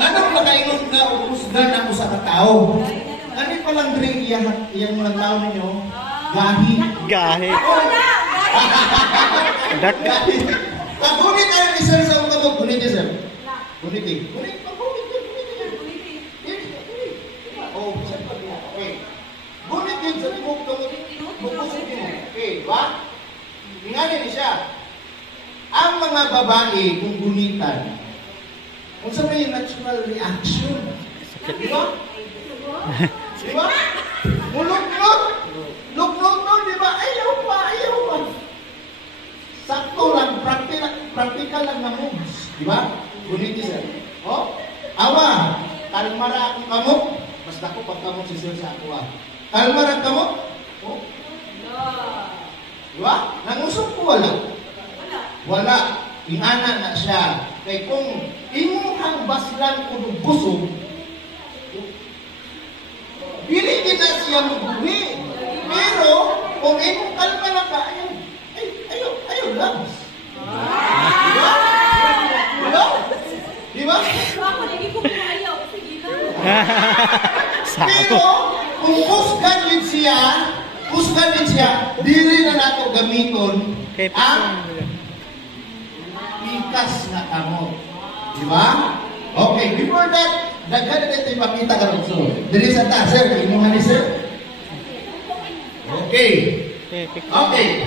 Anong nakaingon na usgan ako sa katao? Ano palang drink iyang mga tao ninyo? Gahi. Gahi. Gahi. Gunit tayo ni sir sa mga mo. Gunit niya sir. Gunit eh. Gunit. Gunit. Oh, sir pa niya. Okay. Gunit yun sa tibok ka mo. Bukusok mo. Okay, ba? Inganin niya siya. Ang mga babae kung gunitan, kung sa may natural reaction. Di ba? Di ba? Mulog-log. Lug-lug-lug, di ba? Ayaw pa. Sakto lang, practical lang na moves. Di ba? Guniti sir. Oh, awa, kalmara akong kamot. Basta ko pagkamot si sir sa ako. Kalmara kamot? Oh. Di ba? Nangusok ko wala. Ingana na siya. Kaya kung imuhang baslan ko ng busog, dili din na siya magbuhi. Pero, kung imong kalma na ka, ayaw lang. Diba? Diba? Ako, hindi ko ayaw. Sige na. Pero, kung kusgan din siya, dili na nato gamiton ang ikas na kamot. Diba? Okay, before that, daghan na ito ipakita ka rin. So, dili sa ta, sir. Imuhan ni sir. Okay. Okay.